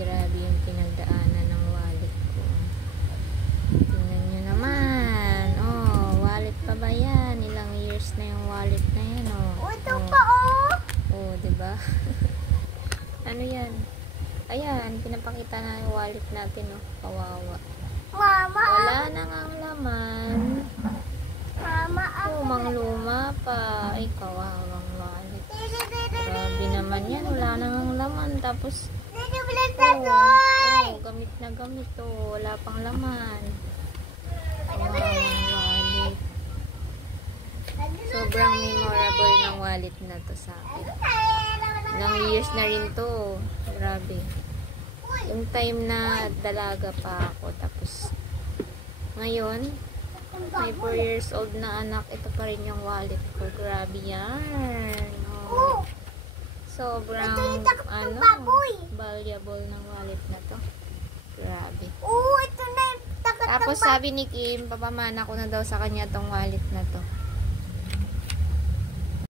Grabe yung pinagdaanan ng wallet ko. Tingnan nyo naman. Oh, wallet pa ba yan? Ilang years na yung wallet na yan, oh. Ito pa, oh. Oh, diba? Ano yan? Ayan, pinapakita na yung wallet natin, oh. Kawawa. Mama. Wala na nga ang laman. Mama, Lumang-luma pa. Ay, kawawang wallet. Grabe naman yan. Wala na nga ang laman. Tapos, gamit na gamit, oh. Wala pang laman. Kawawang wallet. Sobrang memorable ng wallet na to sa akin. Ilang years na rin to. Grabe. Yung time na dalaga pa ako. Tapos, ngayon, may 4 years old na anak. Ito pa rin yung wallet ko. Grabe yan. Oh. Sobrang, valuable ng wallet na to. Grabe. ito na yung Tapos sabi ni Kim, papamana ko na daw sa kanya tong wallet na to.